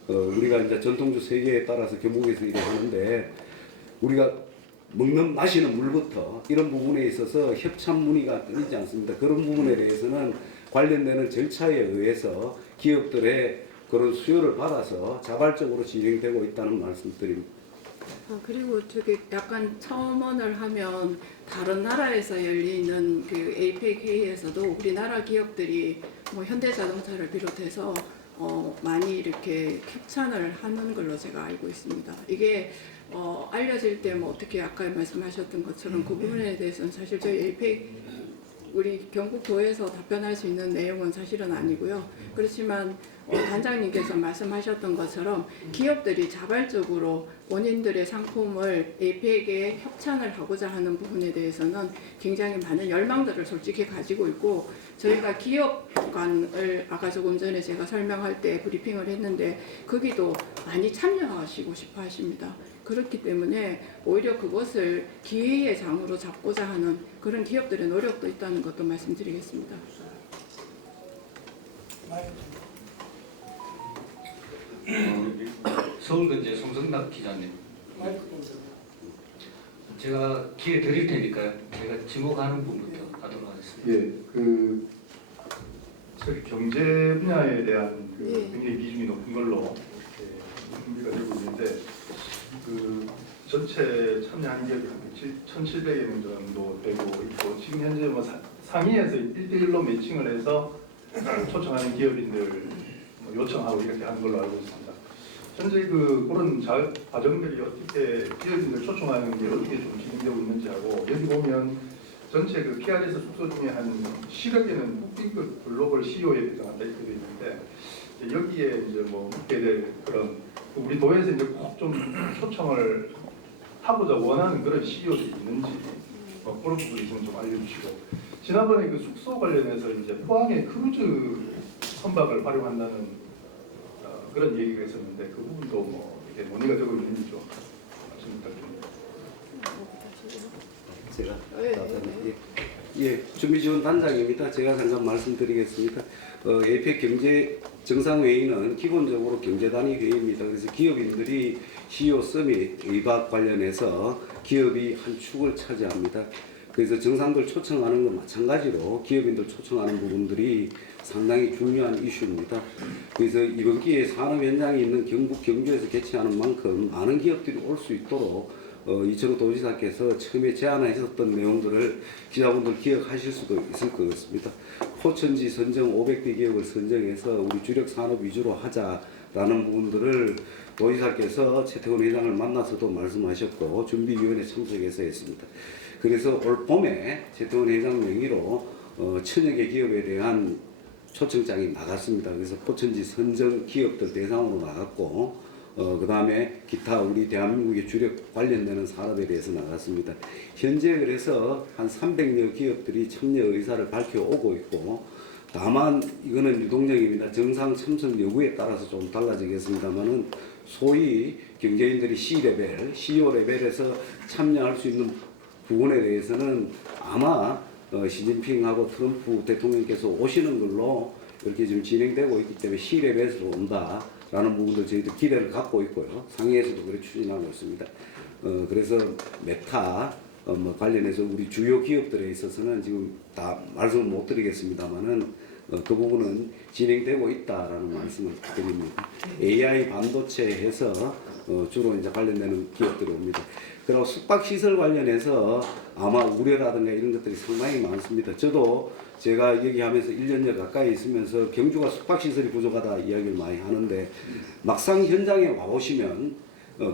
우리가 이제 전통주 세계에 따라서 경북에서 일을 하는데 우리가 먹는 마시는 물부터 이런 부분에 있어서 협찬 문의가 끊이지 않습니다. 그런 부분에 대해서는 관련되는 절차에 의해서 기업들의 그런 수요를 받아서 자발적으로 진행되고 있다는 말씀드립니다. 그리고 저기 약간 첨언을 하면 다른 나라에서 열리는 그 APEC 회의에서도 우리나라 기업들이 뭐 현대자동차를 비롯해서 많이 이렇게 협찬을 하는 걸로 제가 알고 있습니다. 이게 알려질 때 뭐 어떻게 아까 말씀하셨던 것처럼 그 부분에 대해서는 사실 저희 APEC 우리 경북도에서 답변할 수 있는 내용은 사실은 아니고요. 그렇지만 단장님께서 말씀하셨던 것처럼 기업들이 자발적으로 본인들의 상품을 APEC에 협찬을 하고자 하는 부분에 대해서는 굉장히 많은 열망들을 솔직히 가지고 있고 저희가 기업 간을 아까 조금 전에 제가 설명할 때 브리핑을 했는데 거기도 많이 참여하시고 싶어 하십니다. 그렇기 때문에 오히려 그것을 기회의 장으로 잡고자 하는 그런 기업들의 노력도 있다는 것도 말씀드리겠습니다. 서울근제 송성락 기자님. 제가 기회 드릴 테니까요. 제가 지목하는 부분부터 하도록 하겠습니다. 예, 그 저희 경제 분야에 대한 그 예. 굉장히 비중이 높은 걸로 준비가 되고 있는데 그 전체 참여한 기업이 한 1,700여 명 정도 되고 있고 지금 현재 뭐 상위에서 1대1로 매칭을 해서 초청하는 기업인들 뭐 요청하고 이렇게 하는 걸로 알고 있습니다. 현재 그런 과정들이 어떻게 기업인들 초청하는 게 어떻게 좀 진행되고 있는지 하고 여기 보면 전체 그 PRS 숙소 중에 한 10여 개는 북빅 글로벌 CEO에 배정한다 이렇게 되어 있는데 이제 여기에 이제 뭐 묻게 될 그런 우리 도에서 이제 꼭 좀 초청을 하고자 원하는 그런 CEO들이 있는지 뭐 그런 부분이 있으면 좀 알려주시고 지난번에 그 숙소 관련해서 이제 포항에 크루즈 선박을 활용한다는 그런 얘기가 있었는데 그 부분도 뭐 이렇게 논의가 되고 있는지 좀 말씀 부탁드립니다. 제가 예. 예, 준비지원 단장입니다. 제가 잠깐 말씀드리겠습니다. 에이펙 경제 정상회의는 기본적으로 경제단위 회의입니다. 그래서 기업인들이 CEO 서밋 의박 관련해서 기업이 한 축을 차지합니다. 그래서 정상들 초청하는 건 마찬가지로 기업인들 초청하는 부분들이 상당히 중요한 이슈입니다. 그래서 이번 기회에 산업 현장에 있는 경북 경주에서 개최하는 만큼 많은 기업들이 올 수 있도록 이철우 도지사께서 처음에 제안하셨던 내용들을 기자분들 기억하실 수도 있을 것 같습니다. 포천지 선정 500대 기업을 선정해서 우리 주력 산업 위주로 하자라는 부분들을 도지사께서 최태원 회장을 만나서도 말씀하셨고 준비위원회 참석해서 했습니다. 그래서 올 봄에 최태원 회장 명의로 1000여 개 기업에 대한 초청장이 나갔습니다. 그래서 포천지 선정 기업들 대상으로 나갔고 그 다음에 기타 우리 대한민국의 주력 관련되는 산업에 대해서 나갔습니다. 현재 그래서 한 300여 기업들이 참여 의사를 밝혀오고 있고 다만 이거는 유동적입니다. 정상 참석 여부에 따라서 좀 달라지겠습니다만은 소위 경제인들이 C레벨, CEO 레벨에서 참여할 수 있는 부분에 대해서는 아마 시진핑하고 트럼프 대통령께서 오시는 걸로 이렇게 지금 진행되고 있기 때문에 C레벨에서 온다라는 부분도 저희도 기대를 갖고 있고요. 상위에서도 그렇게 추진하고 있습니다. 그래서 메타 뭐 관련해서 우리 주요 기업들에 있어서는 지금 다 말씀을 못 드리겠습니다만은 그 부분은 진행되고 있다라는 말씀을 드립니다. AI 반도체에서 주로 이제 관련되는 기업들이 옵니다. 그리고 숙박시설 관련해서 아마 우려라든가 이런 것들이 상당히 많습니다. 저도 제가 얘기하면서 1년여 가까이 있으면서 경주가 숙박시설이 부족하다 이야기를 많이 하는데 막상 현장에 와보시면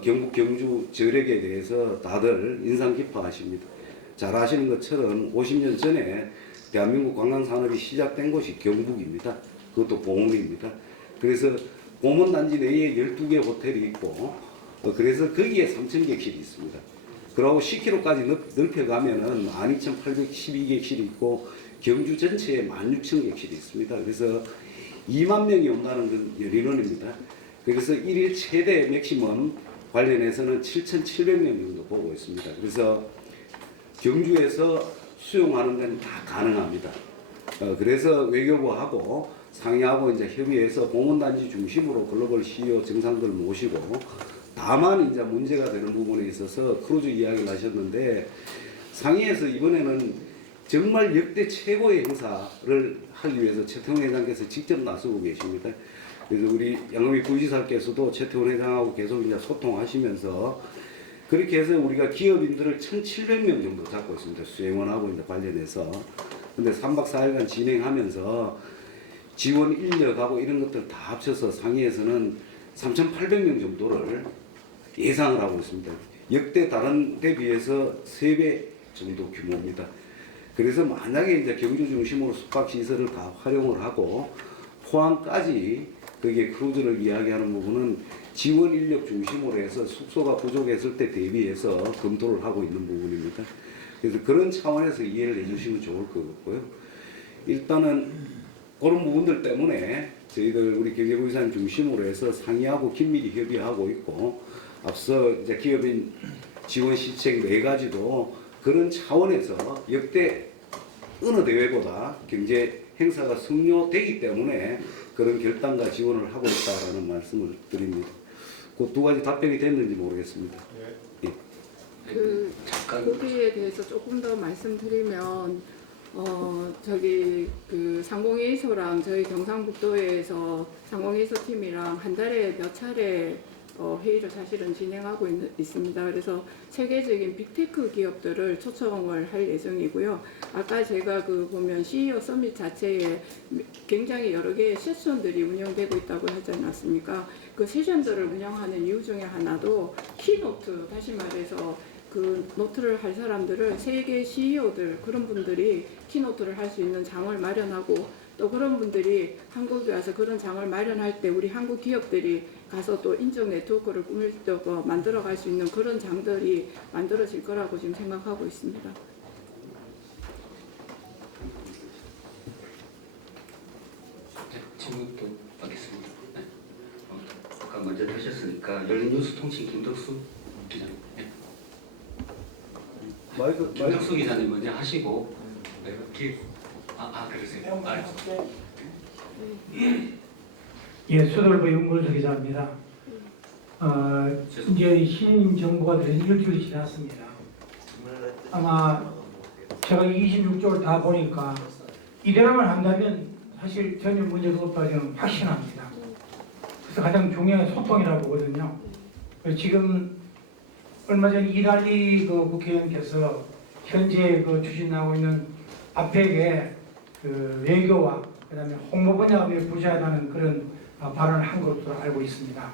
경북 경주 저력에 대해서 다들 인상 깊어하십니다. 잘 아시는 것처럼 50년 전에 대한민국 관광산업이 시작된 곳이 경북입니다. 그것도 봉우리입니다. 그래서 공원단지 내에 12개 호텔이 있고 그래서 거기에 3,000객실이 있습니다. 그러고 10km까지 넓혀가면은 12,812객실이 있고 경주 전체에 16,000객실이 있습니다. 그래서 2만 명이 온다는 건 열인원입니다. 그래서 1일 최대 맥시멈 관련해서는 7,700명 정도 보고 있습니다. 그래서 경주에서 수용하는 건 다 가능합니다. 그래서 외교부하고 상의하고 이제 협의해서 봉헌단지 중심으로 글로벌 CEO 정상들 모시고 다만 이제 문제가 되는 부분에 있어서 크루즈 이야기를 하셨는데 상의에서 이번에는 정말 역대 최고의 행사를 하기 위해서 최태원 회장께서 직접 나서고 계십니다. 그래서 우리 양금희 부지사께서도 최태원 회장하고 계속 이제 소통하시면서 그렇게 해서 우리가 기업인들을 1,700명 정도 잡고 있습니다. 수행원하고 이제 관련해서. 근데 3박 4일간 진행하면서 지원 인력하고 이런 것들 다 합쳐서 상위에서는 3,800명 정도를 예상을 하고 있습니다. 역대 다른 데 비해서 3배 정도 규모입니다. 그래서 만약에 이제 경주 중심으로 숙박시설을 다 활용을 하고 포항까지 거기에 크루즈를 이야기하는 부분은 지원 인력 중심으로 해서 숙소가 부족했을 때 대비해서 검토를 하고 있는 부분입니다. 그래서 그런 차원에서 이해를 해주시면 좋을 것 같고요. 일단은 그런 부분들 때문에 저희들 우리 경제부의사님 중심으로 해서 상의하고 긴밀히 협의하고 있고 앞서 이제 기업인 지원 시책 4가지도 그런 차원에서 역대 어느 대회보다 경제 행사가 성료되기 때문에 그런 결단과 지원을 하고 있다라는 말씀을 드립니다. 그 2가지 답변이 됐는지 모르겠습니다. 그 거기에 대해서 조금 더 말씀드리면 저기 그 상공회의소랑 저희 경상북도에서 상공회의소 팀이랑 한 달에 몇 차례 회의를 사실은 진행하고 있습니다. 그래서 세계적인 빅테크 기업들을 초청을 할 예정이고요. 아까 제가 그 보면 CEO 서밋 자체에 굉장히 여러 개의 세션들이 운영되고 있다고 하지 않았습니까? 그 세션들을 운영하는 이유 중에 하나도 키노트, 다시 말해서 그 노트를 할 사람들을 세계 CEO들 그런 분들이 키노트를 할 수 있는 장을 마련하고 또 그런 분들이 한국에 와서 그런 장을 마련할 때 우리 한국 기업들이 가서 또 인적 네트워크를 만들어 갈 수 있는 그런 장들이 만들어질 거라고 지금 생각하고 있습니다. 네, 질문도 받겠습니다. 네. 아까 먼저 하셨으니까 열린뉴스통신 김덕수 기자님. 네. 김덕수 기자님 먼저 하시고 네, 그러세요. 예, 수돌보 윤근수 기자입니다. 이제 신임 정부가 들어서 일주일이 지났습니다. 아마 제가 26조를 다 보니까 이대로만 한다면 사실 전혀 문제가 없다고 저는 확신합니다. 그래서 가장 중요한 소통이라고 보거든요. 지금 얼마 전 이달리 그 국회의원께서 현재 그 추진하고 있는 아펙의 그 외교와 그다음에 홍보 분야에 부재하다는 그런 발언을 한 것으로 알고 있습니다.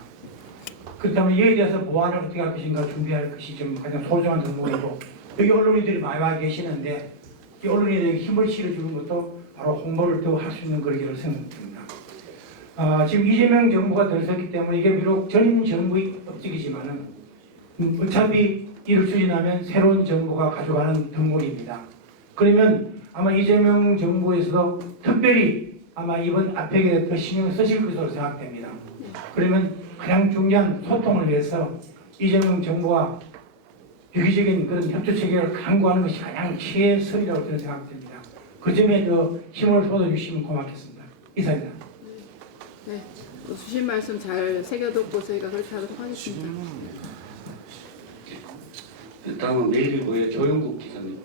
그렇다면 이에 대해서 보완을 어떻게 할 것인가 준비할 것이 좀 가장 소중한 덕목이고 여기 언론인들이 많이 와 계시는데 이 언론인에게 힘을 실어주는 것도 바로 홍보를 더 할 수 있는 거리라고 생각됩니다. 지금 이재명 정부가 들어섰기 때문에 이게 비록 전 정부의 업적이지만은 어차피 이를 추진하면 새로운 정부가 가져가는 덕목입니다. 그러면 아마 이재명 정부에서도 특별히 아마 이번 아펙에 더 신경을 쓰실 것으로 생각됩니다. 그러면 가장 중요한 소통을 위해서 이재명 정부와 유기적인 그런 협조 체계를 강구하는 것이 가장 최선이라고 저는 생각됩니다. 그 점에 더 힘을 쏟아주시면 고맙겠습니다. 이상입니다. 네, 주신 말씀 잘 새겨듣고 저희가 그렇게 하도록 하겠습니다. 다음은 매일일보의 조영국 기자님.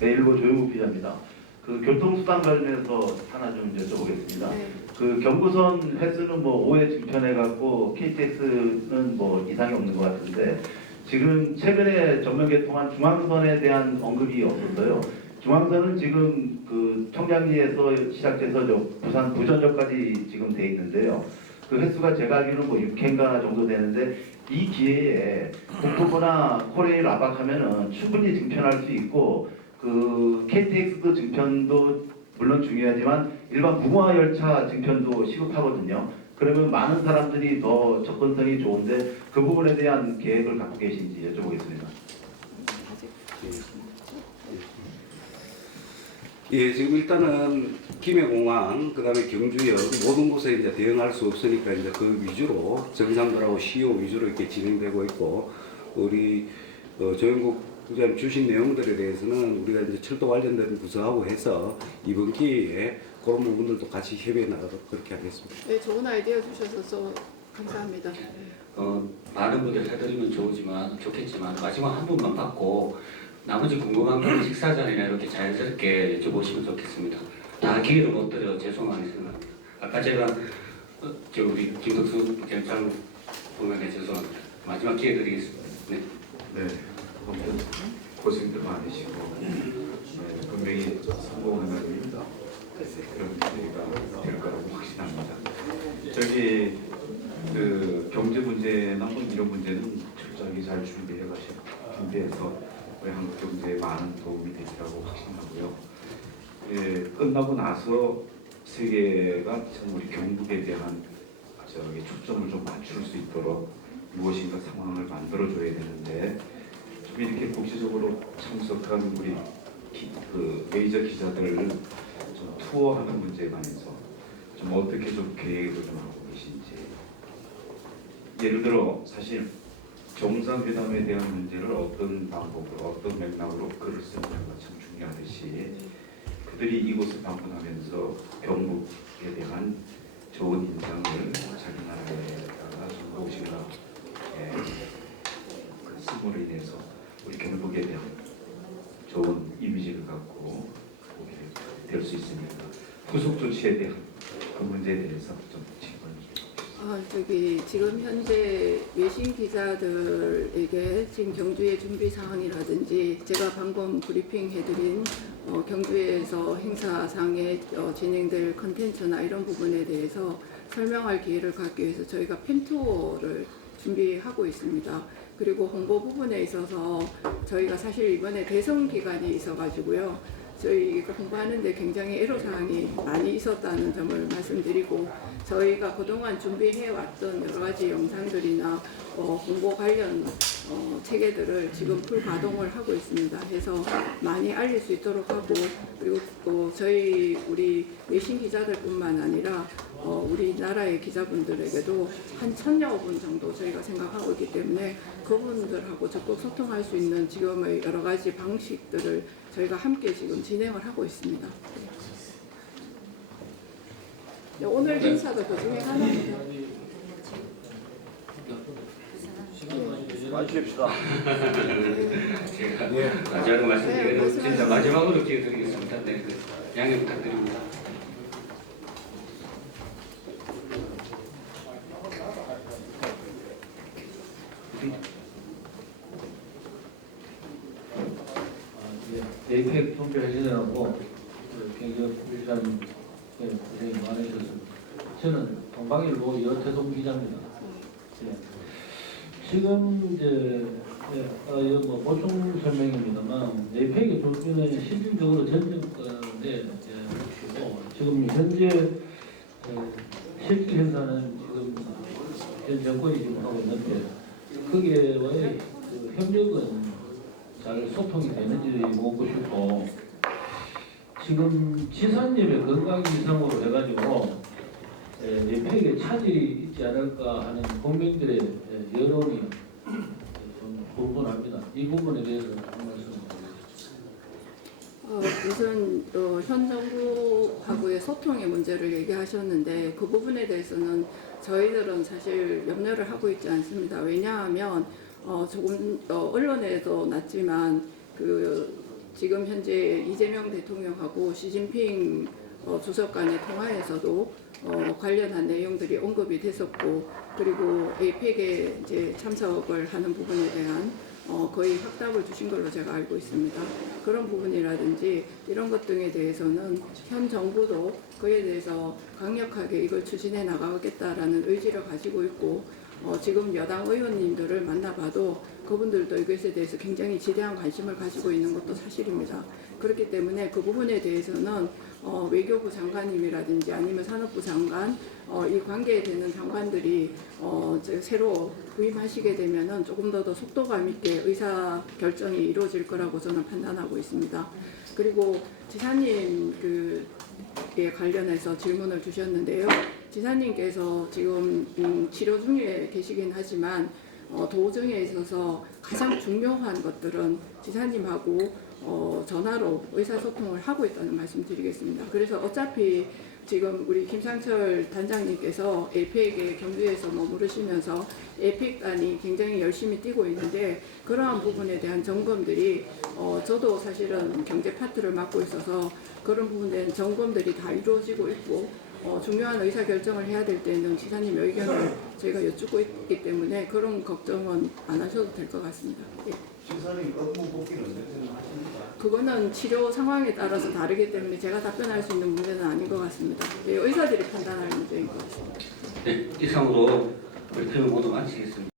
매일보 조영국 기자입니다. 그 교통수단 관련해서 하나 좀 여쭤보겠습니다. 네. 그 경부선 횟수는 뭐 5회 증편해갖고 KTX는 뭐 이상이 없는 것 같은데 지금 최근에 전면 개통한 중앙선에 대한 언급이 없었어요. 중앙선은 지금 그 청량리에서 시작해서 저 부산 부전역까지 지금 돼 있는데요. 그 횟수가 제가 알기로는 뭐 6회인가 정도 되는데 이 기회에 국토부나 코레일 압박하면은 충분히 증편할 수 있고 그 KTX도 증편도 물론 중요하지만 일반 무궁화 열차 증편도 시급하거든요. 그러면 많은 사람들이 더 접근성이 좋은데 그 부분에 대한 계획을 갖고 계신지 여쭤보겠습니다. 예, 지금 일단은 김해공항, 그다음에 경주역 모든 곳에 이제 대응할 수 없으니까 이제 그 위주로 정상들하고 CEO 위주로 이렇게 진행되고 있고 우리 조영국 부장님 주신 내용들에 대해서는 우리가 이제 철도 관련된 부서하고 해서 이번 기회에 그런 부분들도 같이 협의해 나가도록 그렇게 하겠습니다. 네, 좋은 아이디어 주셔서 감사합니다. 많은 분들 해드리면 좋겠지만 마지막 한 분만 받고 나머지 궁금한 건 식사 자리나 이렇게 자연스럽게 여쭤보시면 좋겠습니다. 다 기회를 못 드려 죄송하게 생각합니다. 아까 제가 우리 김덕수 경찰 보면에 죄송합니다. 마지막 기회 드리겠습니다. 네. 네, 고생들 많으시고 분명히 성공하는 그런 기회가 될 거라고 확신합니다. 저기 그 경제 문제나 뭐 이런 문제는 철저하게 잘 준비해서 우리 한국 경제에 많은 도움이 되리라고 확신하고요. 예, 끝나고 나서 세계가 참 우리 경북에 대한 초점을 좀 맞출 수 있도록 무엇인가 상황을 만들어줘야 되는데 좀 이렇게 국제적으로 참석한 우리 그 메이저 기자들 좀 투어하는 문제에 관해서 좀 어떻게 좀 계획을 좀 하고 계신지. 예를 들어 사실 정상회담에 대한 문제를 어떤 방법으로 어떤 맥락으로 글을 쓰느냐가 참 중요하듯이 그들이 이곳을 방문하면서 경북에 대한 좋은 인상을 자기 나라에다가 좀 무엇인가 함으로 인해서 우리 경북에 대한 좋은 이미지를 갖고 오게 될 수 있으니까 후속 조치에 대한 그 문제에 대해서 좀 질문을 지금 현재 외신 기자들에게 지금 경주의 준비 사항이라든지 제가 방금 브리핑 해드린 경주에서 행사상에 진행될 컨텐츠나 이런 부분에 대해서 설명할 기회를 갖기 위해서 저희가 팬투어를 준비하고 있습니다. 그리고 홍보 부분에 있어서 저희가 사실 이번에 대선 기간이 있어가지고요. 저희가 홍보하는데 굉장히 애로사항이 많이 있었다는 점을 말씀드리고 저희가 그동안 준비해왔던 여러 가지 영상들이나 홍보 관련 체계들을 지금 풀 가동을 하고 있습니다. 해서 많이 알릴 수 있도록 하고 그리고 또 저희 우리 외신 기자들뿐만 아니라 우리나라의 기자분들에게도 한 1000여 분 정도 저희가 생각하고 있기 때문에 그분들하고 적극 소통할 수 있는 지금의 여러 가지 방식들을 저희가 함께 지금 진행을 하고 있습니다. 네, 오늘 행사도 그 중에 하나입니다. 마십시다. 제가 마지막으로 말씀드리면 진짜 마지막으로 기회 드리겠습니다. 네, 양해 부탁드립니다. 에이펙 준비하시느라고 경기일간 고생이 많으셨습니다. 저는 동방일보 여태동 기자입니다. 지금 이제 이거 뭐 보충 설명입니다만 에이펙의 준비는 실질적으로 전쟁권에 주고 지금 현재 실질 행사는 지금 현 정권이 지금 하고 있는데 거기에와의 그 협력은 잘 소통이 되는지 묻고 싶고 지금 지사님의 건강 이상으로 해가지고 에이펙에 차질이 있지 않을까 하는 국민들의 여론이 좀 불분합니다. 이 부분에 대해서 한 말씀 드리겠습니다. 우선 현 정부하고의 소통의 문제를 얘기하셨는데 그 부분에 대해서는 저희들은 사실 염려를 하고 있지 않습니다. 왜냐하면 조금 언론에도 났지만 지금 현재 이재명 대통령하고 시진핑 주석 간의 통화에서도 관련한 내용들이 언급이 됐었고 그리고 에이펙에 이제 참석을 하는 부분에 대한 거의 확답을 주신 걸로 제가 알고 있습니다. 그런 부분이라든지 이런 것 등에 대해서는 현 정부도 그에 대해서 강력하게 이걸 추진해 나가겠다라는 의지를 가지고 있고 지금 여당 의원님들을 만나봐도 그분들도 이것에 대해서 굉장히 지대한 관심을 가지고 있는 것도 사실입니다. 그렇기 때문에 그 부분에 대해서는 외교부 장관님이라든지 아니면 산업부 장관 이 관계에 되는 장관들이 새로 부임하시게 되면은 조금 더 속도감 있게 의사 결정이 이루어질 거라고 저는 판단하고 있습니다. 그리고 지사님 에 관련해서 질문을 주셨는데요. 지사님께서 지금 치료 중에 계시긴 하지만 도중에 있어서 가장 중요한 것들은 지사님하고 전화로 의사소통을 하고 있다는 말씀 드리겠습니다. 그래서 어차피 지금 우리 김상철 단장님께서 에이펙에 경주에서 머무르시면서 에이펙단이 굉장히 열심히 뛰고 있는데 그러한 부분에 대한 점검들이 저도 사실은 경제 파트를 맡고 있어서 그런 부분에 대한 점검들이 다 이루어지고 있고 중요한 의사결정을 해야 될 때는 지사님 의견을 저희가 여쭙고 있기 때문에 그런 걱정은 안 하셔도 될 것 같습니다. 예. 지사님 업무 복귀는 언제쯤 하십니까? 그거는 치료 상황에 따라서 다르기 때문에 제가 답변할 수 있는 문제는 아닌 것 같습니다. 예, 의사들이 판단할 문제인 것 같습니다. 네, 이상으로 브리핑을 모두 마치겠습니다.